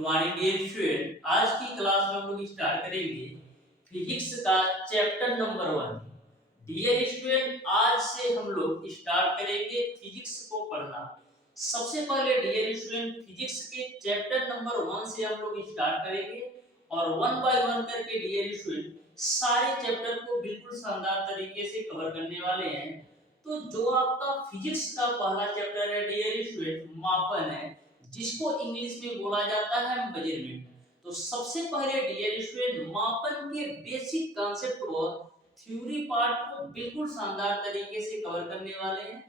Good morning dear student. आज की class में हम लोग स्टार्ट करेंगे फिजिक्स का चैप्टर नंबर 1। डियर स्टूडेंट, आज से हम लोग स्टार्ट करेंगे फिजिक्स को पढ़ना। सबसे पहले डियर स्टूडेंट, फिजिक्स के चैप्टर नंबर 1 से हम लोग स्टार्ट करेंगे और वन बाय वन करके डियर स्टूडेंट सारे चैप्टर को बिल्कुल शानदार तरीके से कवर करने वाले हैं। तो जो आपका फिजिक्स का पहला चैप्टर है डियर स्टूडेंट, मापन है, जिसको इंग्लिश में बोला जाता है मेजरमेंट। तो सबसे पहले डियर स्टूडेंट मापन के बेसिक कॉन्सेप्ट और थ्योरी पार्ट को बिल्कुल शानदार तरीके से कवर करने वाले हैं।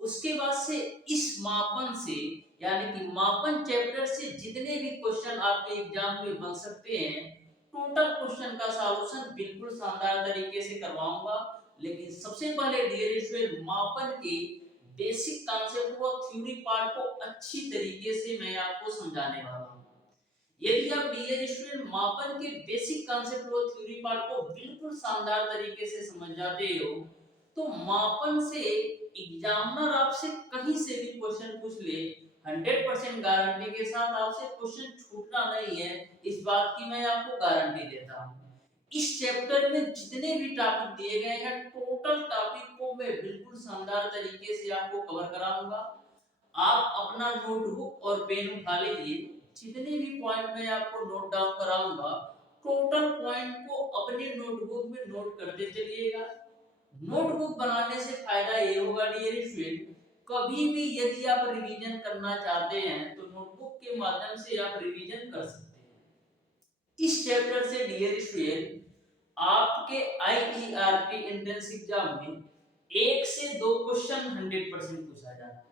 उसके बाद से इस मापन से यानी कि मापन चैप्टर से जितने भी क्वेश्चन आपके एग्जाम में बन सकते हैं, टोटल क्वेश्चन का सॉल्यूशन बिल्कुल शानदार तरीके से करवाऊंगा। लेकिन सबसे पहले डियर स्टूडेंट मापन के बेसिक कॉन्सेप्ट और थ्योरी पार्ट को अच्छी तरीके से मैं आपको समझाने वाला हूं। यदि आप डियर स्टूडेंट मापन के बेसिक कॉन्सेप्ट और थ्योरी पार्ट को बिल्कुल शानदार तरीके से समझ जाते हो, तो मापन से एग्जामिनर आपसे कहीं से भी क्वेश्चन पूछ ले, 100% गारंटी के साथ आपसे क्वेश्चन छूटना नहीं है, इस बात की मैं आपको गारंटी देता हूं। इस चैप्टर में जितने भी टॉपिक दिए गए हैं, टोटल टॉपिक को मैं बिल्कुल शानदार तरीके से आपको कवर कराऊंगा। आप अपना नोटबुक और पेन उठा लीजिए, जितने भी पॉइंट मैं आपको नोट डाउन कराऊंगा, टोटल पॉइंट को अपने नोटबुक में नोट करते चलिएगा। नोटबुक बनाने से फायदा ये होगा डियर स्टूडेंट, कभी भी यदि आप रिवीजन करना चाहते हैं तो नोटबुक के माध्यम से आप रिवीजन कर सकते हैं। इस चैप्टर से डियर स्टूडेंट आपके आईईआरटी एंट्रेंस एग्जाम में 1 से 2 क्वेश्चन 100% पूछा जाता है।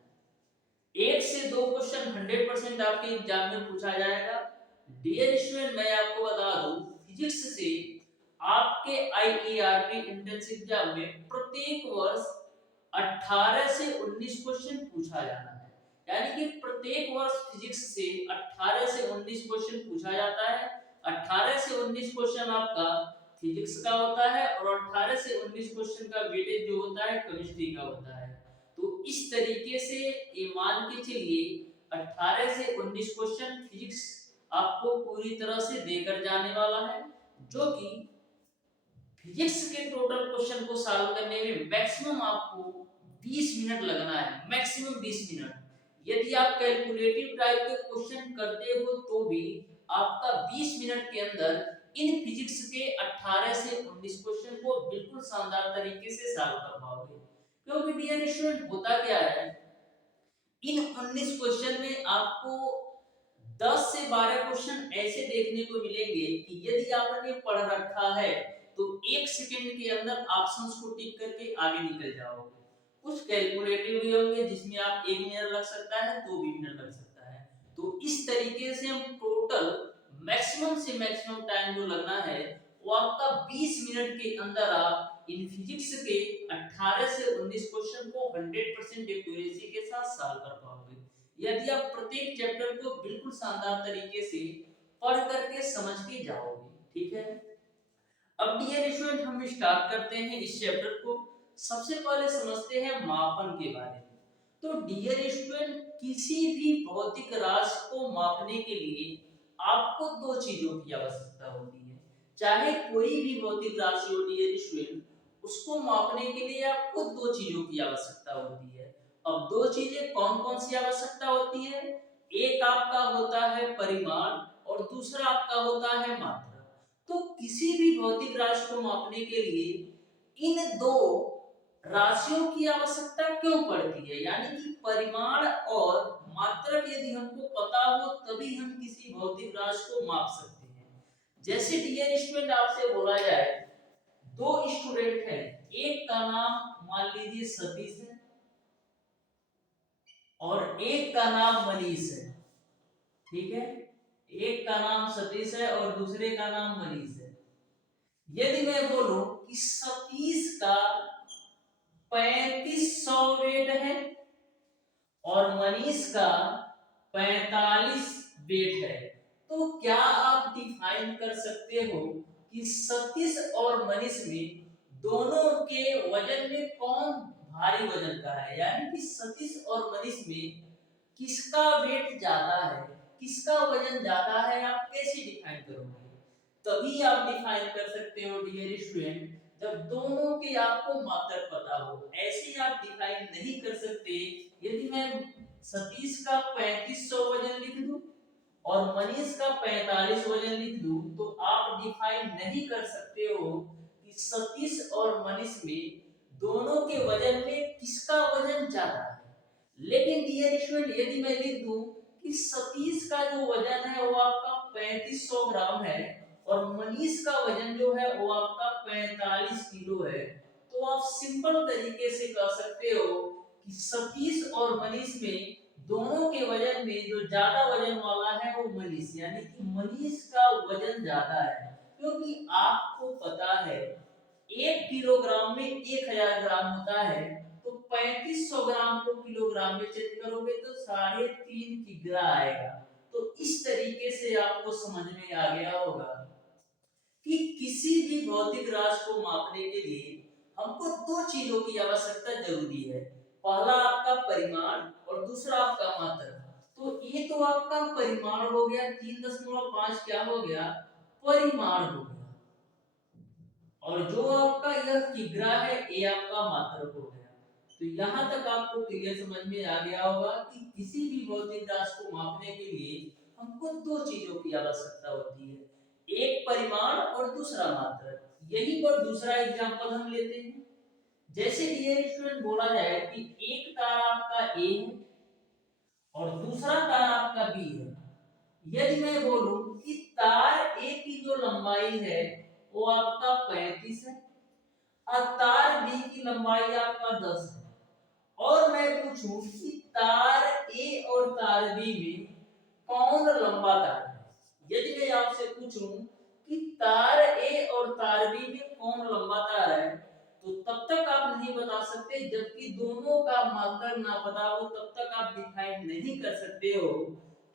1 से 2 क्वेश्चन 100% आपके एग्जाम में पूछा जाएगा। डियर स्टूडेंट, मैं आपको बता दूं, फिजिक्स से आपके आईईआरटी एंट्रेंस एग्जाम में प्रत्येक वर्ष 18 से 19 क्वेश्चन पूछा जाना है। यानी कि प्रत्येक वर्ष फिजिक्स से 18 से 19 क्वेश्चन पूछा जाता है। 18 से 19 क्वेश्चन आपका फिजिक्स का होता है और 18 से 19 क्वेश्चन का वेटेज जो होता है केमिस्ट्री का होता है। तो इस तरीके से ये मान के चलिए 18 से 19 क्वेश्चन फिजिक्स आपको पूरी तरह से देकर जाने वाला है, जो कि फिजिक्स के टोटल क्वेश्चन को सॉल्व करने में मैक्सिमम आपको 20 मिनट लगना है, मैक्सिमम 20 मिनट। यदि आप कैलकुलेटिव टाइप के क्वेश्चन करते हो तो भी आपका 20 मिनट के अंदर इन फिजिक्स के 18 से 19 क्वेश्चन को बिल्कुल शानदार तरीके से सॉल्व कर पाओगे। क्योंकि डियर स्टूडेंट होता क्या है, इन 19 क्वेश्चन में आपको 10 से 12 क्वेश्चन ऐसे देखने को मिलेंगे कि यदि आपने पढ़ रखा है तो 1 सेकंड के अंदर ऑप्शंस को टिक करके आगे निकल जाओगे। कुछ कैलकुलेटिव भी होंगे जिसमें आप 1 मिनट लग सकता है, 2 भी मिनट लग सकता है। तो इस तरीके से हम टोटल मैक्सिमम से मैक्सिमम टाइम जो लगना है वो आपका 20 मिनट के अंदर आप इन फिजिक्स के 18 से 19 क्वेश्चन को 100% एक्यूरेसी के साथ सॉल्व कर पाओगे, यदि आप प्रत्येक चैप्टर को बिल्कुल शानदार तरीके से पढ़ करके समझ के जाओगे। ठीक है, अब डियर स्टूडेंट हम स्टार्ट करते हैं इस चैप्टर को। सबसे पहले समझते हैं मापन के बारे में। तो डियर स्टूडेंट, किसी भी भौतिक राशि को मापने के लिए आपको 2 चीजों की आवश्यकता होती है। चाहे कोई भी भौतिक राशि हो डियर स्टूडेंट, उसको मापने के लिए आपको 2 चीजों की आवश्यकता होती है। अब 2 चीजें कौन कौन सी आवश्यकता होती है? एक आपका होता है परिमाण और दूसरा आपका होता है मात्रा। तो किसी भी भौतिक राशि को मापने के लिए इन 2 राशियों की आवश्यकता क्यों पड़ती है, यानी कि परिमाण और मात्रक यदि हमको पता हो तभी हम किसी भौतिक राशि को माप सकते हैं। जैसे डियर स्टूडेंट आपसे बोला जाए, 2 स्टूडेंट हैं, एक का नाम मान लीजिए सतीश है और एक का नाम मनीष है। ठीक है, एक का नाम सतीश है और दूसरे का नाम मनीष है। यदि मैं बोलूं कि सतीश का 3500 वेट है और मनीष का 45 वेट है, तो क्या आप डिफाइन कर सकते हो कि सतीश और मनीष में दोनों के वजन में कौन भारी वजन का है, यानी कि सतीश और मनीष में किसका वेट ज्यादा है? किसका वजन ज्यादा है आप कैसे डिफाइन करोगे? तभी आप डिफाइन कर सकते हो डियर स्टूडेंट जब दोनों के आपको मात्रक पता हो। ऐसे आप डिफाइन नहीं कर सकते। यदि मैं सतीश का 3500 वजन लिख दूं और मनीष का 45 वजन लिख दूं तो आप डिफाइन नहीं कर सकते हो कि सतीश और मनीष में दोनों के वजन में किसका वजन ज्यादा है। लेकिन डियर स्टूडेंट यदि मैं लिख दूं कि सतीश का जो वजन है वो आपका 3500 ग्राम है और मनीष का वजन जो है वो आपका 45 किलो है, तो आप सिंपल तरीके से कह सकते हो कि सतीश और मनीष में दोनों के वजन में जो ज्यादा वजन वाला है वो मनीष, यानी कि मनीष का वजन ज्यादा है। क्योंकि आपको पता है 1 किलोग्राम में 1000 ग्राम होता है, तो 3500 ग्राम को किलोग्राम में चेंज करोगे तो 3.5 किग्रा आएगा। तो इस तरीके से आपको समझ में आ गया होगा कि किसी भी भौतिक राशि को मापने के लिए हमको दो चीजों की आवश्यकता जरूरी है। पहला आपका परिमाण और दूसरा आपका मात्रा। तो ये तो आपका परिमाण हो गया, 3.5 क्या हो गया, परिमाण हो गया। और जो आपका यह किग्रा है ये आपका मात्रक हो गया। तो यहाँ तक आपको क्लियर समझ में आ गया होगा कि किसी भी भौतिक राशि को मापने के लिए हमको दो चीजों की आवश्यकता होती है, एक परिमाण और दूसरा मात्रक। यही पर दूसरा एग्जांपल हम लेते हैं। जैसे डियर स्टूडेंट बोला जाए कि एक तार आपका ए है और दूसरा तार आपका बी है। यदि मैं बोलूं कि तार ए की जो लंबाई है वो आपका 35 है और तार बी की लंबाई आपका 10 है, और मैं पूछूं कि तार ए और तार बी में कौन लंबा तार है। यदि मैं आपसे पूछूं कि तार ए और तार बी में कौन लंबा तार है, तो तब तक आप नहीं बता सकते जबकि दोनों का मात्रक ना पता हो, तब तक आप डिफाइन नहीं कर सकते हो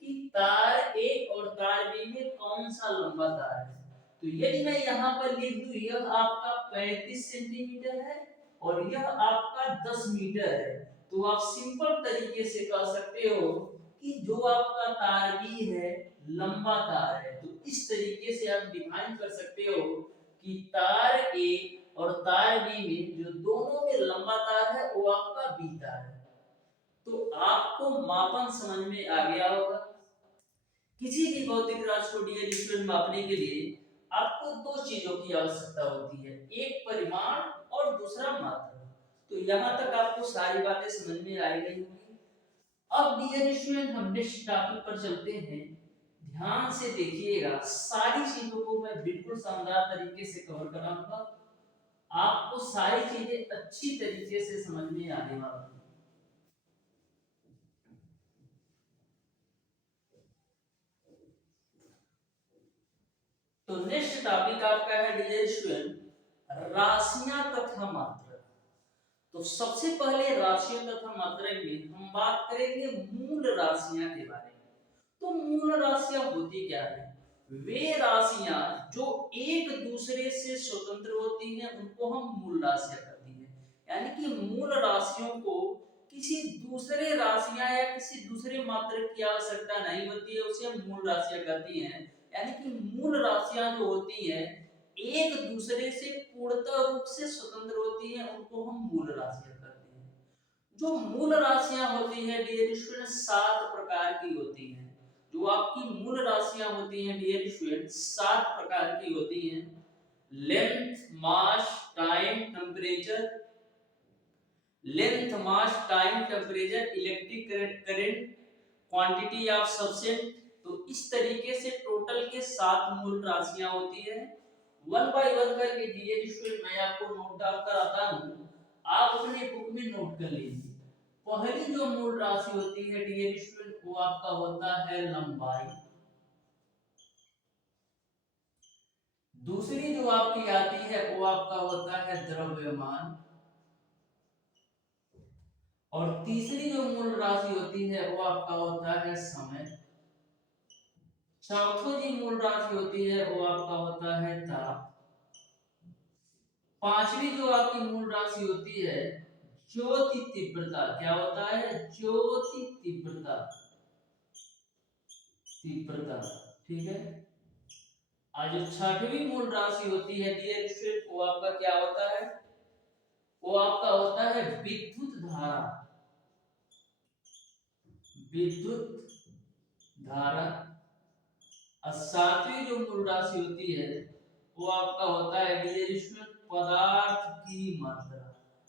कि तार ए और तार बी में कौन सा लंबा तार है। तो यदि मैं यहाँ पर लिख दूं यह आपका 35 सेंटीमीटर है और यह आपका 10 मीटर है, तो आप सिंपल तरीके से कह सकते हो कि जो आपका तार बी है लंबा तार है। तो इस तरीके से आप डिफाइन कर सकते हो कि तार ए और तार बी में जो दोनों में लंबा तार है वो आपका बी तार है। तो आपको मापन समझ में आ गया होगा। किसी भी भौतिक राशि को डियर स्टूडेंट मापने के लिए आपको दो चीजों की आवश्यकता होती है, एक परिमाण और दूसरा मात्रा। तो यहाँ तक आपको सारी बातें समझ में आ गई होंगी। अब डियर स्टूडेंट हम नेक्स्ट टॉपिक पर चलते हैं। ध्यान से देखिएगा, सारी चीजों को मैं बिल्कुल शानदार तरीके से कवर कराऊंगा, आपको सारी चीजें अच्छी तरीके से समझ में आने वाली है। तो नेक्स्ट टॉपिक आपका है डियर स्टूडेंट राशियां तथा मात्रक। तो सबसे पहले राशियों तथा मात्रक में हम बात करेंगे मूल राशियां के बारे में। तो मूल राशियां होती क्या है? वे राशियां जो एक दूसरे से स्वतंत्र होती हैं उनको हम मूल राशियां कहते हैं। यानी कि मूल राशियों को किसी दूसरे राशियां या किसी दूसरे मात्रक की आवश्यकता नहीं होती है, उसे हम मूल राशियां कहती हैं। यानी कि मूल राशियां जो होती हैं एक दूसरे से पूर्णतः रूप से स्वतंत्र होती हैं, उनको हम मूल राशियां कहते हैं। जो मूल राशियां होती हैं डियर स्टूडेंट 7 प्रकार की होती हैं। जो आपकी मूल राशियां होती हैं डियर स्टूडेंट 7 प्रकार की होती हैं। Length, mass, time, temperature, length, mass, time, temperature, electric current, quantity of substance. तो इस तरीके से टोटल के 7 मूल राशियां होती है। वन बाय वन करके डियर स्टूडेंट मैं आपको नोट डाउन कराता हूं, आप अपने बुक में नोट कर लीजिए। पहली जो मूल राशि होती है डियर स्टूडेंट वो आपका होता है लंबाई। दूसरी जो आपकी आती है वो आपका होता है द्रव्यमान। और तीसरी जो मूल राशि होती है वो आपका होता है समय। चौथी जो मूल राशि होती है वो आपका होता है ताप। पांचवी जो आपकी मूल राशि होती है ज्योति तीव्रता। क्या होता है? ज्योति तीव्रता। तीव्रता। ठीक है। आज जो छठवीं मूल राशि होती है डियर स्टूडेंट, वो आपका क्या होता है? वो आपका होता है विद्युत धारा। विद्युत धारा। और सातवीं जो मूल राशि होती है वो आपका होता है डियर स्टूडेंट पदार्थ की मात्रा।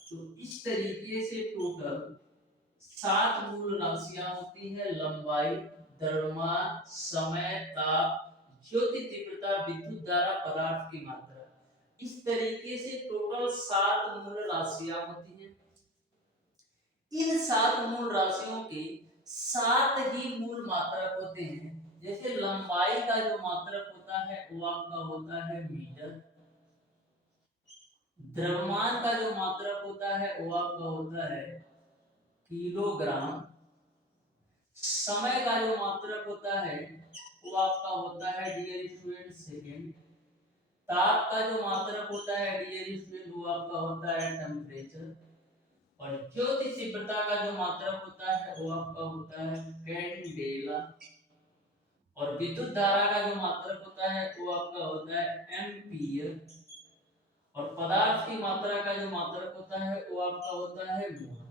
तो इस तरीके से टोटल 7 मूल राशियां होती है: लंबाई, द्रव्यमान, समय, ताप, ज्योति तीव्रता, विद्युत धारा, पदार्थ की मात्रा। इस तरीके से टोटल 7 मूल राशियां होती हैं। इन 7 मूल राशियों के 7 ही मूल मात्रक होते हैं। जैसे लंबाई का जो मात्रक होता है वो आपका होता है मीटर। द्रव्यमान का जो मात्रक होता है वो आपका होता है किलोग्राम। समय का जो मात्रक होता है वो आपका होता है डियर स्टूडेंट सेकंड। ताप का जो मात्रक होता है डियर स्टूडेंट वो आपका होता है टेम्परेचर। और ज्योति तीव्रता का जो मात्रक होता है वो आपका होता है कैंडेला। और विद्युत धारा का जो मात्रक होता है वो आपका होता है एम्पियर। और पदार्थ की मात्रा का जो मात्रक होता है वो आपका होता है मोल।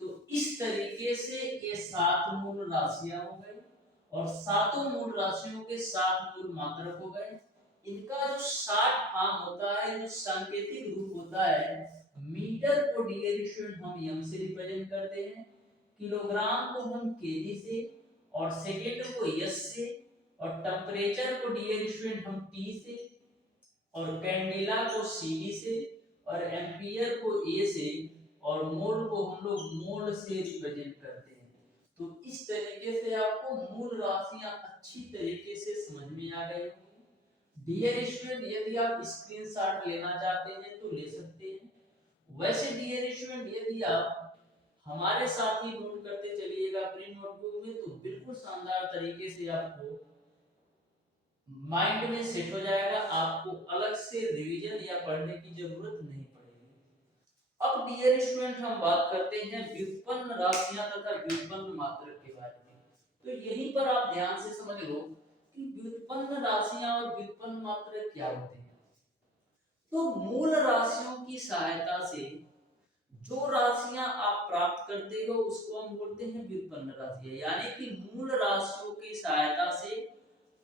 तो इस तरीके से ये 7 मूल राशियां हो गई और सातों मूल राशियों के 7 मूल मात्रक हो गए। इनका जो 60 फॉर्म होता है, जो सांकेतिक रूप होता है, मीटर को डियर स्टूडेंट हम एम से रिप्रेजेंट करते हैं, किलोग्राम को हम केजी से, और सेकंड को एस से, और टेम्परेचर को डियर स्टूडेंट हम टी से, और कैंडेला को सीडी से, और एम्पियर को ए से, और मोल को हम लोग मोल से रिप्रेजेंट करते हैं। तो इस तरीके से आपको मूल राशियां अच्छी तरीके से समझ में आ गई होंगी। डियर स्टूडेंट, यदि आप स्क्रीनशॉट लेना चाहते हैं तो ले सकते हैं। वैसे डियर स्टूडेंट, यदि आप हमारे साथ ही नोट करते चलिएगा अपनी नोटबुक में तो बिल्कुल शानदार तरीके से आपको माइंड में सेट हो जाएगा। आपको अलग से रिवीजन या पढ़ने की जरूरत नहीं पड़ेगी। अब डियर स्टूडेंट, हम बात करते हैं व्युत्पन्न राशियां तथा व्युत्पन्न मात्रक के बारे में। तो यहीं पर आप ध्यान से समझ लो कि व्युत्पन्न राशियां और व्युत्पन्न मात्रक क्या होते हैं। तो मूल राशियों की सहायता से जो राशियां आप प्राप्त करते हो उसको हम बोलते हैं व्युत्पन्न राशियां। यानी कि मूल राशियों की सहायता से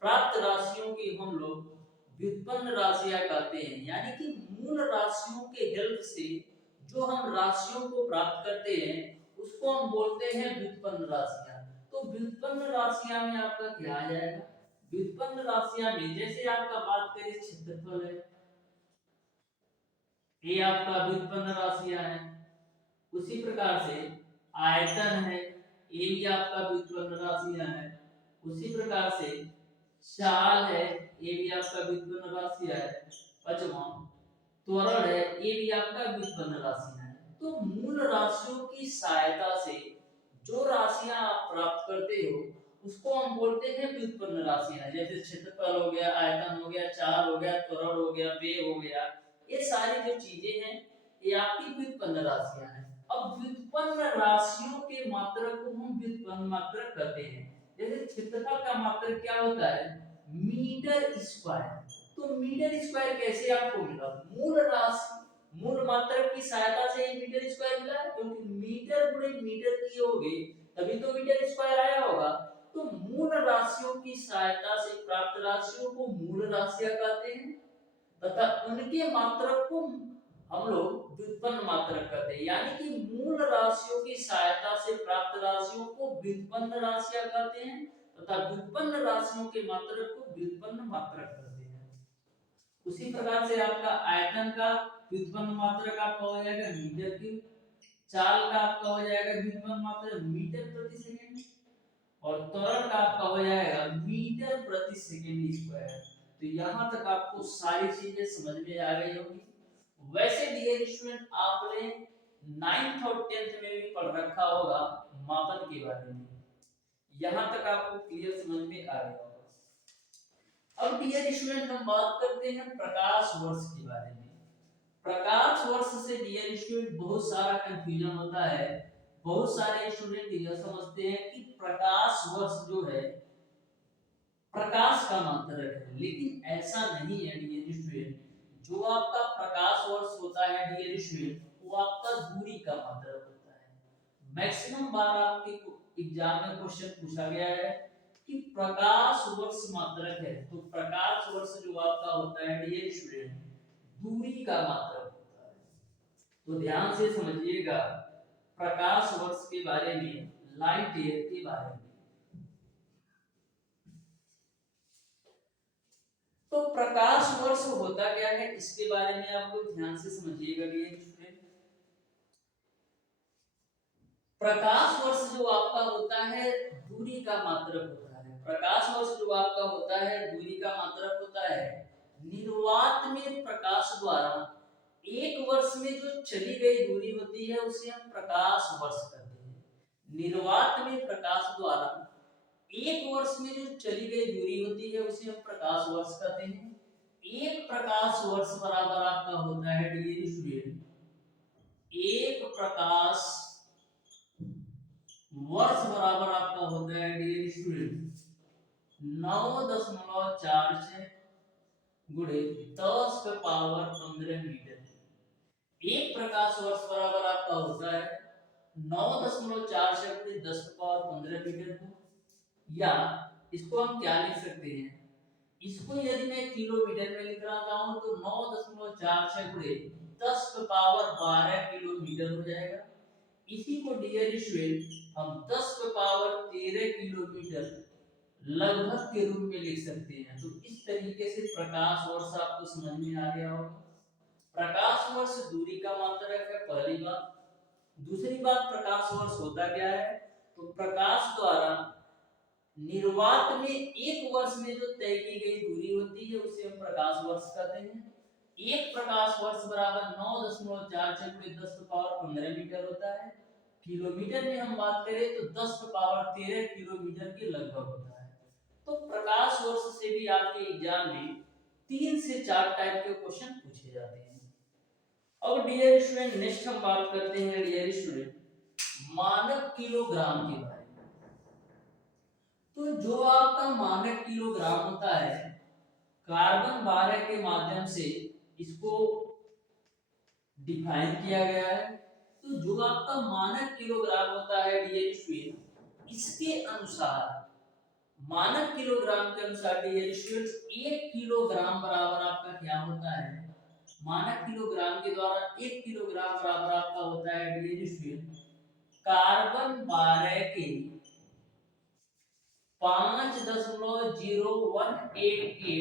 प्राप्त राशियों की हम लोग व्युत्पन्न राशियां कहते हैं। यानी कि मूल राशियों के हेल्प से जो हम राशियों को प्राप्त करते हैं उसको हम बोलते हैं व्युत्पन्न राशियां। तो व्युत्पन्न राशियां में आपका क्या आ जाएगा? व्युत्पन्न राशियां में जैसे आपका बात करें क्षेत्रफल है, ये आपका व्युत्पन्न राशियां है। उसी प्रकार से आयतन है, ये भी आपका व्युत्पन्न राशियां है। उसी प्रकार से चाल है, ये भी आपका व्युत्पन्न राशियां है। पांचवा त्वरण है, ये भी आपका व्युत्पन्न राशियां है। तो मूल राशियों की सहायता से जो राशियां आप प्राप्त करते हो उसको हम बोलते हैं व्युत्पन्न राशियां। जैसे क्षेत्रफल हो गया, आयतन हो गया, चाल हो गया, त्वरण हो गया, वेग हो गया, ये सारी जो चीजें हैं ये आपकी व्युत्पन्न राशियां हैं। अब व्युत्पन्न राशियों के मात्रक को हम व्युत्पन्न मात्रक कहते हैं। जैसे क्षेत्रफल का मात्रक क्या होता है? Metre square. तो मीटर स्क्वायर कैसे आपको मिला? मूल राशि, मूल मात्रक की सहायता से ही मीटर स्क्वायर मिला है, क्योंकि मीटर गुणे मीटर किए तभी तो मीटर स्क्वायर आया होगा। तो मूल राशियों की सहायता से प्राप्त राशियों को मूल राशियां कहते हैं तथा उनके मात्रक को हम लोग व्युत्पन्न मात्रक कहते हैं। यानी कि मूल राशियों की सहायता से प्राप्त राशियों को व्युत्पन्न राशियां कहते हैं तथा व्युत्पन्न राशियों के मात्रक को व्युत्पन्न मात्रक कहते हैं। उसी प्रकार से आपका आयतन का व्युत्पन्न मात्रक आपका हो जाएगा मीटर क्यूब। चाल का आपका हो जाएगा व्युत्पन्न मात्रक मीटर प्रति सेकंड। और त्वरण का आपका हो जाएगा मीटर प्रति सेकंड स्क्वायर। तो यहाँ तक आपको सारी चीजें समझ में आ गई होगी। वैसे डियर स्टूडेंट, आपने 9th और 10th में भी पढ़ रखा होगा मापन के बारे में। यहाँ तक आपको क्लियर समझ में आ गया होगा। अब डियर स्टूडेंट, हम बात करते हैं प्रकाश वर्ष के बारे में। प्रकाश वर्ष से डियर स्टूडेंट बहुत सारा कंफ्यूजन होता है। बहुत सारे स्टूडेंट यह समझते हैं कि प्रकाश वर्ष जो है प्रकाश का मात्रक है, लेकिन ऐसा नहीं है डियर स्टूडेंट। जो आपका प्रकाश वर्ष होता है डियर स्टूडेंट, वो आपका दूरी का मात्रक होता है। मैक्सिमम बार आपके एग्जाम में क्वेश्चन पूछा गया है कि प्रकाश वर्ष मात्रक है, तो प्रकाश वर्ष जो आपका होता है डियर स्टूडेंट, दूरी का मात्रक होता है। तो ध्यान से समझिएगा प्रकाश वर्ष के बारे में, लाइट ईयर के बारे में। तो प्रकाश वर्ष होता क्या है, इसके बारे में आप लोग ध्यान से समझिएगा डियर स्टूडेंट। प्रकाश वर्ष जो आपका होता है दूरी का मात्रक होता है। प्रकाश वर्ष जो आपका होता है दूरी का मात्रक होता है। निर्वात में प्रकाश द्वारा एक वर्ष में जो चली गई दूरी होती है उसे हम प्रकाश वर्ष कहते हैं। निर्वात में प्रकाश द्वारा एक वर्ष में जो चली गई दूरी होती है उसे हम प्रकाश वर्ष कहते हैं। एक प्रकाश वर्ष बराबर आपका होता है डियर स्टूडेंट, एक प्रकाश वर्ष बराबर आपका होता है डियर स्टूडेंट 9.46 गुणे 10⁻15 मीटर। एक प्रकाश वर्ष बराबर आपका होता है 9.46 गुणे 10⁻15 मीटर को, या इसको हम क्या लिख सकते हैं, इसको यदि मैं किलोमीटर में लिख रहा चाहूं तो 9.46 गुणे 10⁻12 किलोमीटर हो जाएगा। इसी को डियर स्टूडेंट हम 10⁻13 किलोमीटर लगभग के रूप में लिख सकते हैं। तो इस तरीके से प्रकाश वर्ष आपको समझ में आ गया होगा। प्रकाश वर्ष दूरी का मात्रक है, पहली बात। दूसरी बात, प्रकाश वर्ष होता क्या है, तो प्रकाश द्वारा निर्वात में एक वर्ष में जो तय की गई दूरी होती है उसे हम प्रकाश वर्ष कहते हैं। एक प्रकाश वर्ष बराबर 9.46 गुणे 10⁻15 मीटर होता है। किलोमीटर में हम बात करें तो 10⁻13 किलोमीटर के लगभग होता है। तो प्रकाश वर्ष से भी आपके एग्जाम में 3 से 4 टाइप के क्वेश्चन पूछे जाते हैं। अब डियर स्टूडेंट नेक्स्ट हम बात करते हैं डियर स्टूडेंट मानक किलोग्राम के बारे में। तो जो आपका मानक किलोग्राम होता है, कार्बन 12 के माध्यम से इसको डिफाइन किया गया है। तो जो आपका मानक किलोग्राम होता है डियर स्टूडेंट, इसके अनुसार मानक किलोग्राम के अनुसार डियर स्टूडेंट 1 किलोग्राम बराबर आपका क्या होता है, मानक किलोग्राम के द्वारा 1 किलोग्राम बराबर आपका होता है डियर स्टूडेंट कार्बन 12 के 5.0188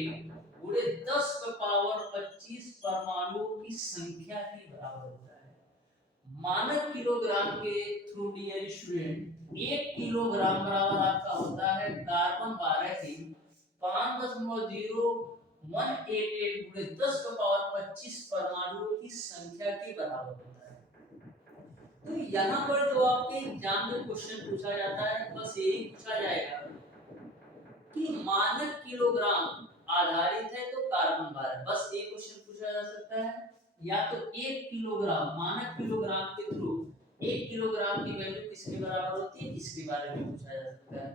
गुणे 10⁻25 परमाणुओं की संख्या के बराबर होता है। मानक किलोग्राम के थ्रू डियर स्टूडेंट 1 किलोग्राम बराबर आपका होता है कार्बन 12 के 5.0188 गुणे 10⁻25 परमाणुओं की संख्या के बराबर होता है। तो यहाँ पर जो आपके एग्जाम में क्वेश्चन पूछा जाता है, बस यही पूछा जाएगा कि मानक किलोग्राम आधारित है तो कार्बन 12, बस एक क्वेश्चन पूछा जा सकता है। या तो 1 किलोग्राम मानक किलोग्राम के थ्रू 1 किलोग्राम की वैल्यू किसके बराबर होती है, इसके बारे में पूछा जा सकता है।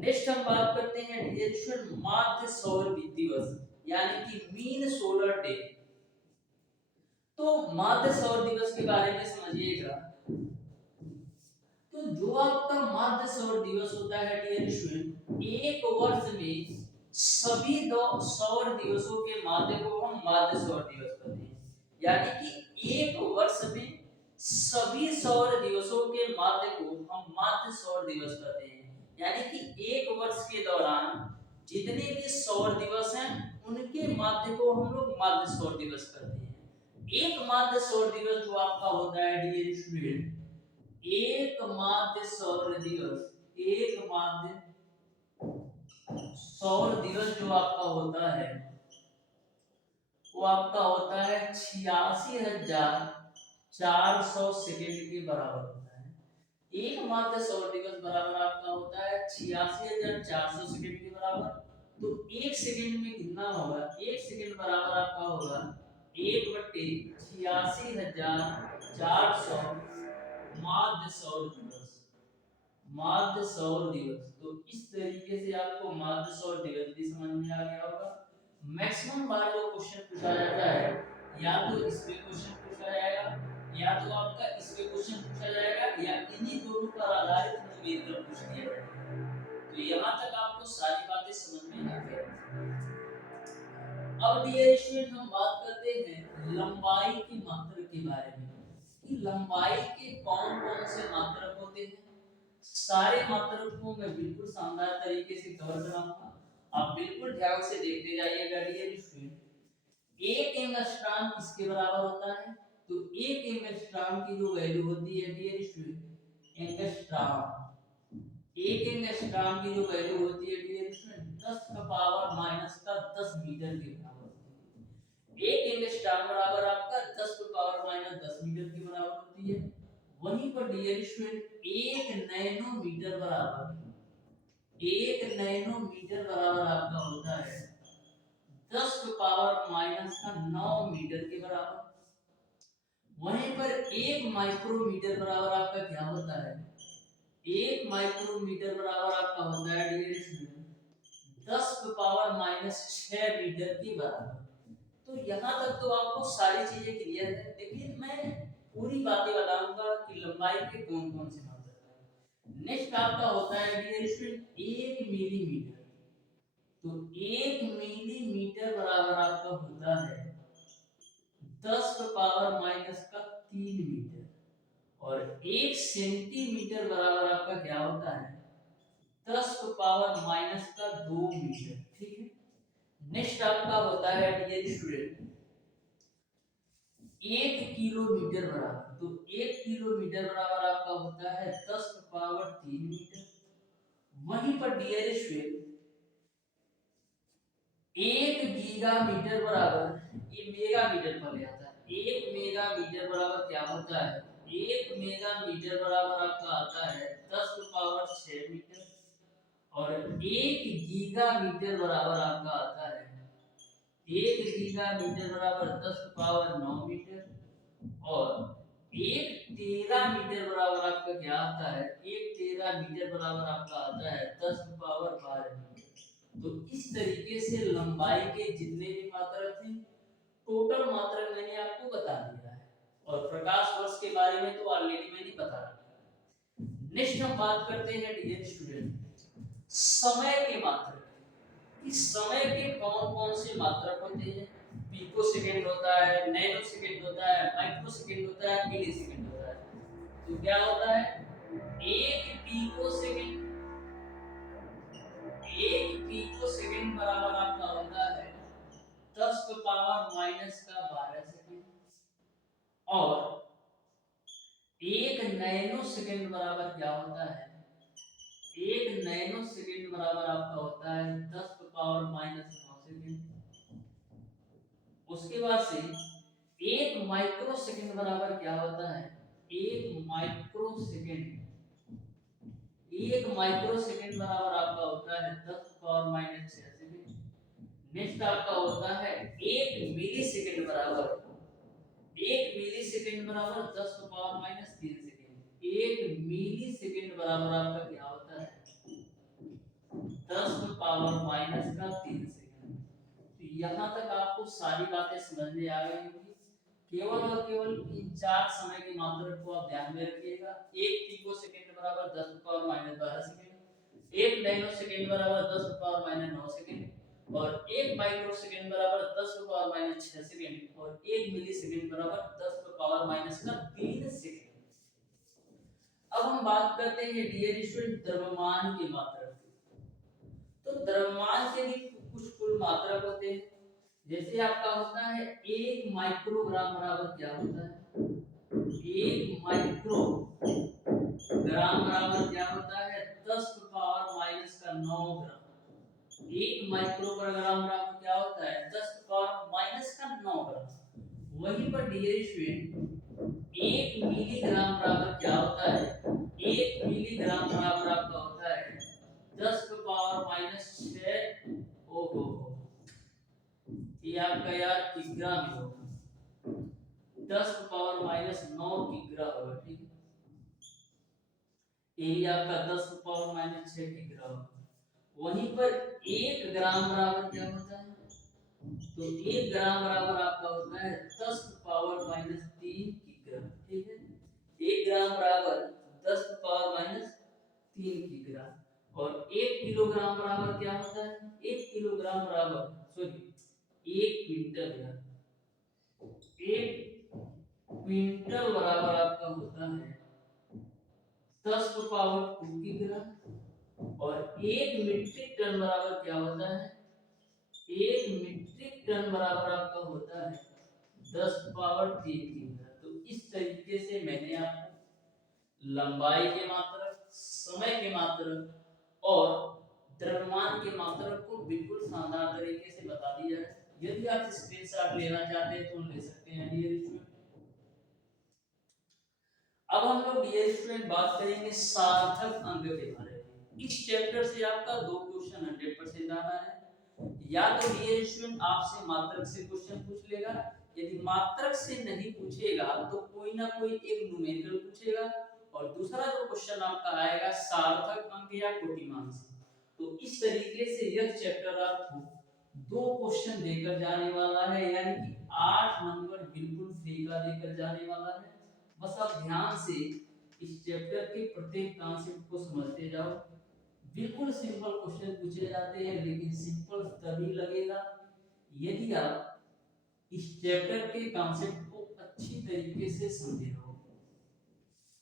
नेक्स्ट हम बात करते हैं डियर माध्य सौर दिवस यानी कि मीन सोलर डे। तो माध्य सौर दिवस के बारे में समझिएगा। तो जो आपका माध्य सौर दिवस होता है डियर स्टूडेंट, एक वर्ष में सभी सौर दिवसों के माध्य को हम माध्य सौर दिवस कहते हैं। यानी कि एक वर्ष में सभी सौर दिवसों के माध्य को हम माध्य सौर दिवस कहते हैं। यानी कि एक वर्ष के दौरान जितने भी सौर दिवस हैं उनके माध्य को हम लोग माध्य सौर दिवस कहते हैं। एक माध्य सौर दिवस जो आपका होता है डियर स्टूडेंट, एक माध्य सौर दिवस, एक माध्य सौर दिवस जो आपका होता है वो आपका होता है 86,400 सेकेंड के बराबर होता है। एक माध्य सौर दिवस बराबर आपका होता है 86,400 सेकेंड के बराबर। तो एक सेकेंड में कितना होगा, एक सेकेंड बराबर आपका होगा 1/86,400 माध्य सौर दिवस। माध्य सौर दिवस। तो इस तरीके से आपको माध्य सौर दिवस भी समझ में आ गया होगा। मैक्सिमम बार जो क्वेश्चन पूछा जाता है, या तो इस पे क्वेश्चन पूछा जाएगा, या तो आपका इस पे क्वेश्चन पूछा जाएगा, या इन्हीं दोनों पर आधारित न्यूमेरिकल पूछ दिया जाएगा। तो यहाँ तक आपको सारी बातें समझ में आ गई। अब डियर स्टूडेंट, हम बात करते हैं लंबाई की मात्रक के बारे में कि लंबाई के कौन कौन से मात्रक होते हैं। सारे मात्रक को मैं बिल्कुल शानदार तरीके से कवर कराऊंगा, आप बिल्कुल ध्यान से देखते जाइएगा डियर स्टूडेंट। एक एंगस्ट्रॉम किसके बराबर होता है? तो एक एंगस्ट्रॉम की जो वैल्यू होती है डियर स्टूडेंट, एंगस्ट्रॉम, एक एंगस्ट्रॉम की जो वैल्यू होती है डियर स्टूडेंट, 10 का पावर माइनस का 10 मीटर के बराबर होती है। एक एंगस्ट्रॉम बराबर आपका 10 का पावर माइनस 10 मीटर के बराबर होती है। वहीं पर डियर स्टूडेंट एक नैनोमीटर बराबर, एक नैनोमीटर बराबर आपका होता है 10 का पावर माइनस का 9 मीटर के बराबर। वहीं पर एक माइक्रोमीटर बराबर आपका क्या होता है? एक माइक्रोमीटर बराबर आपका होता है डियर स्टूडेंट 10 का पावर माइनस 6 मीटर के बराबर। तो यहाँ तक तो आपको सारी चीजें क्लियर है, लेकिन मैं पूरी बातें बताऊंगा कि लंबाई के कौन कौन से मात्रक है। नेक्स्ट आपका होता है डियर स्टूडेंट 1 मिलीमीटर। तो 1 मिलीमीटर बराबर आपका होता है 10 का पावर माइनस का 3 मीटर। और 1 सेंटीमीटर बराबर आपका क्या होता है? 10 का पावर माइनस का 2 मीटर। ठीक है। नेक्स्ट आपका होता है डियर स्टूडेंट 1 किलोमीटर बराबर। तो 1 किलोमीटर बराबर आपका होता है 10 का पावर 3 मीटर। वहीं पर डियर स्टूडेंट 1 गीगामीटर बराबर, ये मेगामीटर पर ले आता है, 1 मेगामीटर बराबर क्या होता है? 1 मेगामीटर बराबर आपका आता है 10 का पावर 6 मीटर। और 1 गीगामीटर बराबर आपका आता है, 1 गीगामीटर बराबर 10 का पावर 9 मीटर। और 1 टेरामीटर बराबर आपका क्या आता है? 1 टेरामीटर बराबर आपका आता है 10 का पावर 12 मीटर। तो इस तरीके से लंबाई के जितने भी मात्रक थे, टोटल मात्रक मैंने आपको बता दिया है। और प्रकाश वर्ष के बारे में तो ऑलरेडी मैंने बता दिया। नेक्स्ट हम बात करते हैं डियर स्टूडेंट समय के मात्रक। इस समय के कौन कौन से मात्रक होते हैं? पिको सेकंड होता है, नैनो सेकंड होता है, माइक्रो सेकंड होता है, मिली सेकंड होता है। तो क्या होता है? एक पिको सेकंड, एक पिको सेकंड बराबर आपका होता है 10 का पावर माइनस का 12 सेकंड। और एक नैनो सेकंड बराबर क्या होता है? एक नैनो सेकंड बराबर आपका होता है 10 का पावर माइनस 9 सेकंड। उसके बाद से एक माइक्रो सेकंड बराबर क्या होता है? एक माइक्रो सेकंड, एक माइक्रो सेकंड बराबर आपका होता है 10 पावर माइनस 6 सेकंड। नेक्स्ट आपका होता है एक मिली सेकंड बराबर, एक मिली सेकंड बराबर 10 पावर माइनस 3 सेकंड। एक मिली सेकंड बराबर आपका क्या होता है? 10 पावर माइनस का 3 सेकंड। तो यहाँ तक आपको सारी बातें समझ में आ गई होगी। केवल और केवल इन चार समय की मात्रक को आप ध्यान में रखिएगा। एक पिको सेकंड बराबर 10 पावर माइनस 12 सेकंड, एक नैनो सेकंड बराबर 10 पावर माइनस 9 सेकंड, और एक माइक्रो सेकंड बराबर 10 पावर माइनस 6 सेकंड, और एक मिली सेकंड बराबर 10 पावर माइनस का 3 सेकंड। अब हम बात करते हैं डियर स्टूडेंट द्रव्यमान की मात्रक। तो द्रव्यमान के भी कुछ कुल मात्रक होते हैं। जैसे आपका होता है 1 माइक्रोग्राम बराबर क्या होता है? 1 माइक्रोग्राम बराबर क्या होता है? 10 पावर माइनस का 9 ग्राम। 1 माइक्रोग्राम बराबर क्या होता है? 10 पावर माइनस का 9 ग्राम। वहीं पर डियर स्टूडेंट 1 मिलीग्राम बराबर क्या होता है? 1 मिलीग्राम बराबर आपका होता है 10 पावर माइनस 6। ओहो, ये आपका यार किग्रा में होगा, 10 पावर माइनस 9 किग्रा होगा। ठीक है। एरिया आपका 10⁻⁻6 किग्रा। वहीं पर 1 ग्राम बराबर क्या होता है? तो 1 ग्राम बराबर आपका होता है 10⁻³ ठीक है। 1 ग्राम बराबर 10⁻³ और 1 किलोग्राम बराबर क्या होता है? 1 किलोग्राम बराबर, सॉरी, 1 क्विंटल यार, 1 क्विंटल बराबर आपका होता है 10⁻² और 1 मीट्रिक टन बराबर क्या होता है? 1 मीट्रिक टन बराबर आपका होता है 10⁻³ तो इस तरीके से मैंने आपको लंबाई के मात्रक, समय के मात्रक और द्रव्यमान के मात्रक को बिल्कुल शानदार तरीके से बता दिया है। यदि आप स्क्रीनशॉट लेना चाहते हैं तो ले सकते हैं डियर स्टूडेंट। अब हम लोग डियर स्टूडेंट बात करेंगे सार्थक अंक के बारे में। इस चैप्टर से आपका 2 क्वेश्चन 100% आना है। या तो डियर स्टूडेंट आपसे मात्रक से क्वेश्चन पूछ लेगा, यदि मात्रक से नहीं पूछेगा तो कोई ना कोई एक न्यूमेरिकल पूछेगा, और दूसरा जो क्वेश्चन आपका आएगा सार्थक अंक या कोटिमान से। तो इस तरीके से यह चैप्टर आपको 2 क्वेश्चन देकर जाने वाला है, यानी कि 8 नंबर बिल्कुल फ्री का देकर जाने वाला है। बस आप ध्यान से इस चैप्टर के प्रत्येक कॉन्सेप्ट को समझते जाओ। बिल्कुल सिंपल क्वेश्चन पूछे जाते हैं, लेकिन सिंपल तभी लगेगा यदि आप इस चैप्टर के कॉन्सेप्ट को अच्छी तरीके से समझे हो।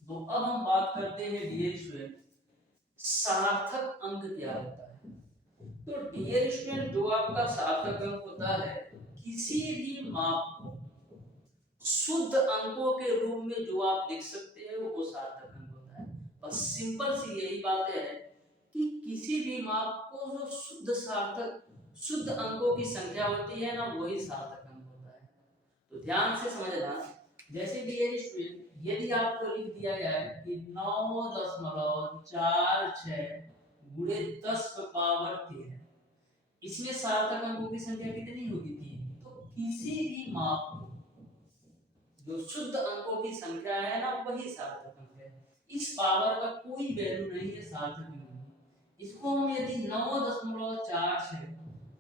तो अब हम बात करते हैं डियर स्टूडेंट सार्थक अंक क्या होता है। तो डियर स्टूडेंट जो आपका सार्थक अंक होता है, किसी भी माप को शुद्ध अंकों के रूप में जो आप लिख सकते हैं वो सार्थक अंक होता है। बस सिंपल सी यही बात है कि किसी भी माप को जो शुद्ध अंकों की संख्या होती है ना, वही सार्थक अंक होता है। तो ध्यान से समझना। जैसे डियर स्टूडेंट यदि आपको लिख दिया गया है कि 9.46 गुणे 10⁻13, इसमें सार्थक अंकों की संख्या कितनी होगी? 3। तो किसी भी माप को जो शुद्ध अंकों की संख्या है ना, वही सार्थक अंक है। इस पावर का कोई वैल्यू नहीं है सार्थक अंक में। इसको हम यदि 9.46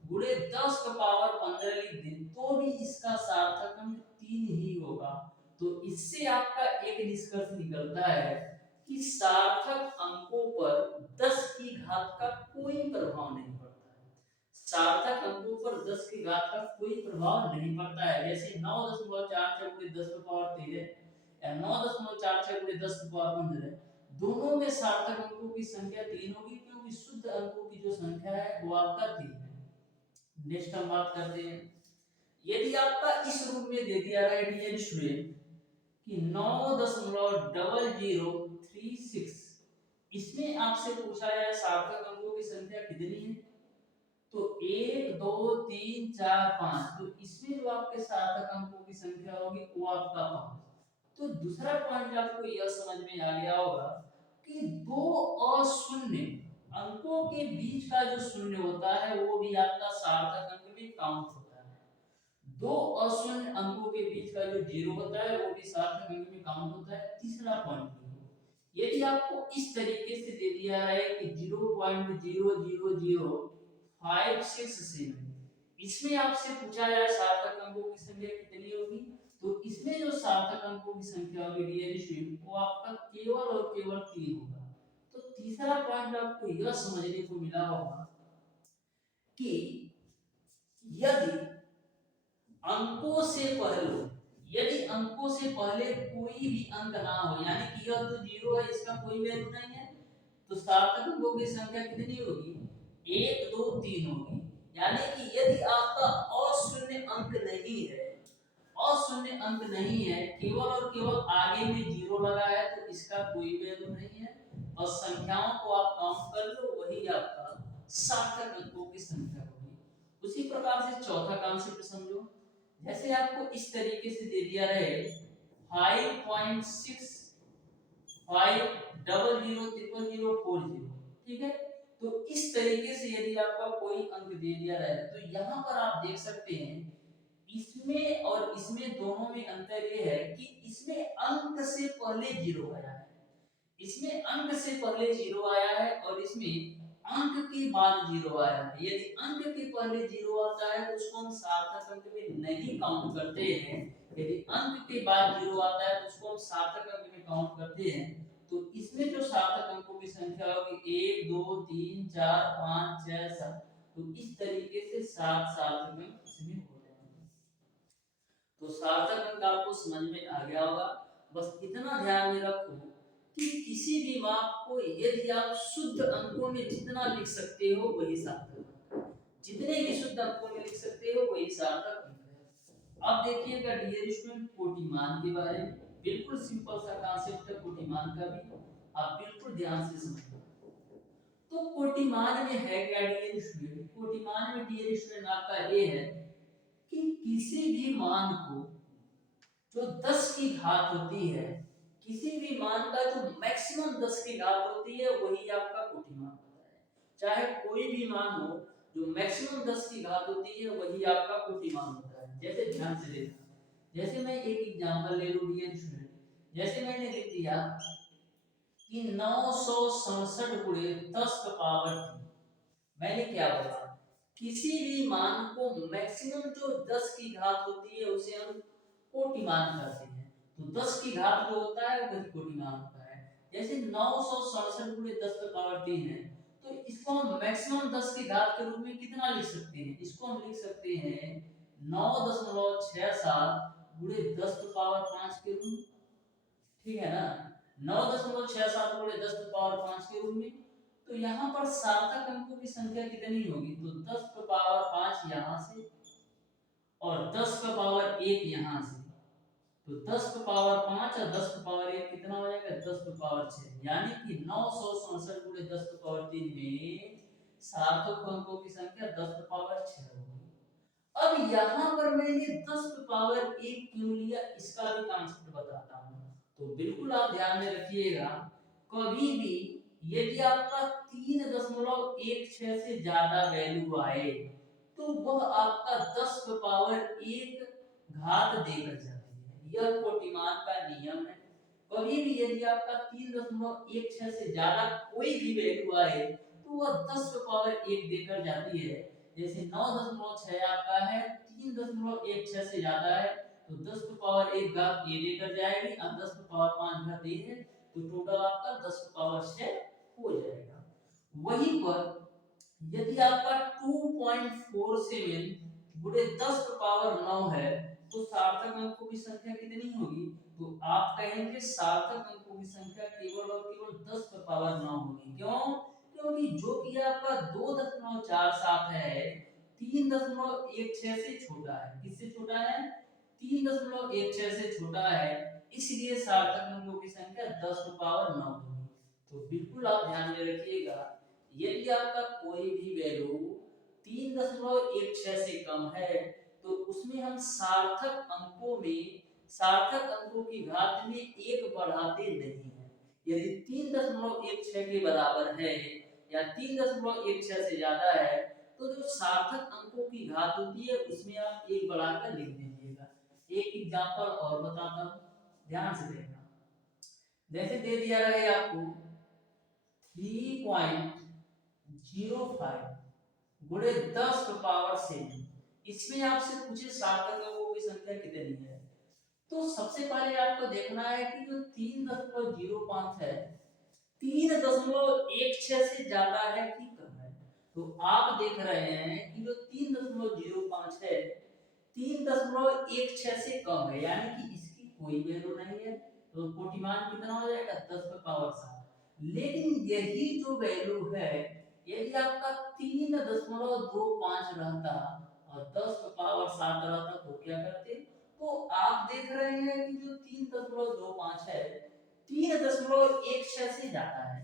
गुणे 10⁻15 लिख दें तो भी इसका सार्थक अंक 3 ही होगा। तो इससे आपका एक निष्कर्ष निकलता है कि सार्थक अंकों पर 10 की घात का कोई प्रभाव नहीं पड़ता है। सार्थक अंकों पर 10 की घात का कोई प्रभाव नहीं पड़ता है। जैसे 9.46 गुणे 10⁻13 या 9.46 गुणे 10⁻15, दोनों में सार्थक अंकों की संख्या 3 होगी, क्योंकि शुद्ध अंकों की जो संख्या है वो आपका 3 है। नेक्स्ट हम बात करते हैं, यदि आपका इस रूप में दे दिया है डियर स्टूडेंट कि 9.0036, इसमें आपसे पूछा है सार्थक अंकों की संख्या कितनी है? तो 1 2 3 4 5, तो इसमें जो आपके सार्थक अंकों की संख्या होगी वो आपका 5। तो दूसरा पॉइंट आपको यह समझ में आ गया होगा कि दो अशून्य अंकों के बीच का जो शून्य होता है वो भी आपका सार्थक अंक में काउंट होता है। दो अशून्य अंकों के बीच का जो जीरो होता है वो भी सार्थक अंक में काउंट होता है। तीसरा पॉइंट, यदि आपको इस तरीके से दे दिया है कि 0.000567, इसमें आपसे पूछा जाए सार्थक अंकों की संख्या कितनी होगी, तो इसमें जो सार्थक अंकों की संख्या होगी डियर स्टूडेंट वो आपका केवल और केवल 3 होगा। तो तीसरा पॉइंट आपको यह समझने को मिला होगा कि यदि अंकों से पहले कोई भी अंक ना हो, यानी कि यह तो 0 है, इसका कोई वैल्यू नहीं है, तो सार्थक अंकों की संख्या कितनी होगी? 1 2 3 होगी। यानी कि यदि आपका अशून्य अंक नहीं है, केवल और केवल आगे में 0 लगा है, तो इसका कोई वैल्यू नहीं है। और संख्याओं को आप काउंट कर लो, वही आपका सार्थक अंकों की संख्या होगी। उसी प्रकार से चौथा कॉन्सेप्ट समझो। जैसे आपको इस तरीके से दे दिया रहे 5.65000040, ठीक है। तो इस तरीके से यदि आपका कोई अंक दे दिया रहे, तो यहाँ पर आप देख सकते हैं इसमें और इसमें दोनों में अंतर ये है कि इसमें अंक से पहले 0 आया है, इसमें अंक से पहले 0 आया है और इसमें अंक के बाद 0 आया है। यदि अंक के पहले 0 आता है तो उसको हम सार्थक अंक में नहीं काउंट करते हैं। यदि अंक के बाद 0 आता है तो उसको हम सार्थक अंक में काउंट करते हैं। तो इसमें जो सार्थक अंकों की संख्या होगी 1 2 3 4 5 6 7, तो इस तरीके से 7 सार्थक अंक इसमें हो जाएंगे। तो सार्थक अंक आपको समझ में आ गया होगा। बस इतना ध्यान में रखो कि किसी भी माप को यदि आप शुद्ध अंकों में जितना लिख सकते हो वही सार्थक अंक है। जितने भी शुद्ध अंकों में लिख सकते हो वही सार्थक अंक है। अब देखिएगा डियर स्टूडेंट कोटिमान के बारे में, बिल्कुल सिंपल सा कॉन्सेप्ट है कोटिमान का भी, आप बिल्कुल ध्यान से समझना। तो कोटिमान में है क्या डियर स्टूडेंट? कोटिमान में डियर स्टूडेंट आपका ये है कि किसी भी मान को जो 10 की घात होती है, किसी भी मान का जो मैक्सिमम 10 की घात होती है वही आपका कोटिमान होता है। चाहे कोई भी मान हो, जो मैक्सिमम 10 की घात होती है वही आपका कोटिमान होता है। जैसे ध्यान से देखना, जैसे मैं एक एग्जांपल ले लूं डियर स्टूडेंट, जैसे मैंने लिख दिया कि 967 गुणे 10 का पावर 3। मैंने क्या बोला? किसी भी मान को मैक्सिमम जो 10 की घात होती है उसे हम कोटिमान कहते हैं। तो 10 की घात जो होता है वही कोटिमान होता है। जैसे 967 गुणे 10 का पावर 3 है, तो इसको हम मैक्सिमम 10 की घात के रूप में कितना लिख सकते हैं? इसको हम लिख सकते हैं 9.67 गुणे 10 का पावर 5 के रूप में। ठीक है ना? 9.67 गुणे 10 का पावर 5 के रूप में। तो यहाँ पर सार्थक अंकों की संख्या कितनी होगी? तो 10 का पावर 5 यहाँ से और 10 का पावर 1 यहाँ से। तो 10 का पावर 5 और 10 का पावर 1 कितना हो जाएगा? 10 का पावर 6, यानी कि 967 गुणे 10 का पावर 3 में सार्थक अंकों की संख्या 10 का पावर 6 होगी। अब यहाँ पर मैंने 10 का पावर 1 क्यों लिया, इसका भी कांसेप्ट बताता हूँ। तो बिल्कुल आप ध्यान में रखिएगा, कभी भी यदि आपका 3.16 से ज्यादा वैल्यू आए तो वह आपका 10 का पावर 1 घात देकर जाती है। यह कोटिमान का नियम है। कभी भी यदि आपका 3.16 से ज्यादा कोई भी वैल्यू आए तो वह 10 का पावर 1 देकर जाती है। जैसे 9.6 आपका है, 3.16 से ज्यादा है तो 10 का पावर 1 घात ये देकर जाएगी और 10 का पावर 5 घात ये है, तो टोटल आपका 10 का पावर 6 हो जाएगा। वहीं पर यदि आपका 2.47 गुणे 10 का पावर 9 है तो सार्थक अंकों की संख्या कितनी होगी? तो आप कहेंगे सार्थक अंकों की संख्या केवल और केवल 10 का पावर 9 होगी। क्यों? क्योंकि जो कि आपका 2.47 है 3.16 से छोटा है। किससे छोटा है? 3.16 से छोटा है, इसलिए सार्थक अंकों की संख्या 10 का पावर 9 होगी। तो बिल्कुल आप ध्यान में रखिएगा, यदि आपका कोई भी वैल्यू 3.16 से कम है तो उसमें हम सार्थक अंकों की घात में 1 बढ़ाते नहीं है। यदि 3.16 के बराबर है या 3.16 से ज्यादा है तो जो सार्थक अंकों की घात होती है उसमें आप 1 बढ़ाकर लिख दीजिएगा। एक एग्जांपल और बताता हूँ, ध्यान से देखना। जैसे दे दिया रहे आपको 3.05 गुणे 10 का पावर 7, इसमें आपसे पूछे सार्थक अंकों की संख्या कितनी है। तो सबसे पहले आपको देखना है कि जो 3.05 है 3.16 से ज्यादा है कि कम है। तो आप देख रहे हैं कि जो 3.05 है 3.16 से कम है, यानी कि इसकी कोई वैल्यू नहीं है। तो कोटिमान कितना हो जाएगा? 10 का पावर 7। लेकिन यही जो वैल्यू है यदि आपका 3.25 रहता और 10 का पावर 7 रहता तो क्या करते? तो आप देख रहे हैं कि जो 3.25 है 3.16 से ज्यादा है।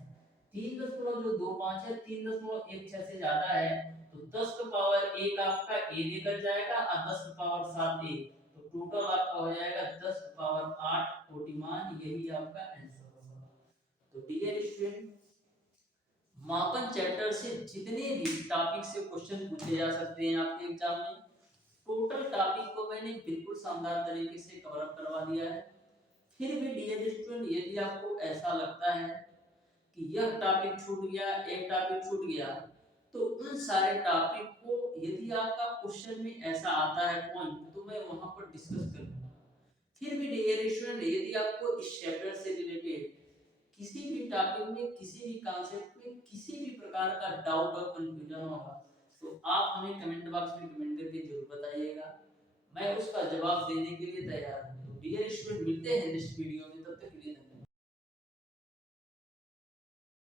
3.25 है 3.16 से ज्यादा है, तो 10 का पावर 1 आपका ए लेकर जाएगा और 10 का पावर 7 ए, तो टोटल आपका हो जाएगा 10 का पावर 8 कोटिमान। यही आपका आंसर होगा। तो डियर स्टूडेंट, मापन चैप्टर से जितने भी टॉपिक से क्वेश्चन पूछे जा सकते हैं आपके एग्जाम में, टोटल टॉपिक को मैंने बिल्कुल शानदार तरीके से कवर अप करवा दिया है। फिर भी डियर स्टूडेंट, यदि आपको ऐसा लगता है कि यह टॉपिक छूट गया, एक टॉपिक छूट गया, तो उन सारे टॉपिक को यदि आपका क्वेश्चन में ऐसा आता है पॉइंट, तो मैं वहां पर डिस्कस करूंगा। फिर भी डियर स्टूडेंट, यदि आपको इस चैप्टर से रिलेटेड किसी भी टॉपिक में, किसी भी कॉन्सेप्ट में, किसी भी प्रकार का डाउट और कंफ्यूजन होगा, तो आप हमें कमेंट बॉक्स में कमेंट करके जरूर बताइएगा। मैं उसका जवाब देने के लिए तैयार हूँ। तो डियर स्टूडेंट, मिलते हैं नेक्स्ट वीडियो में।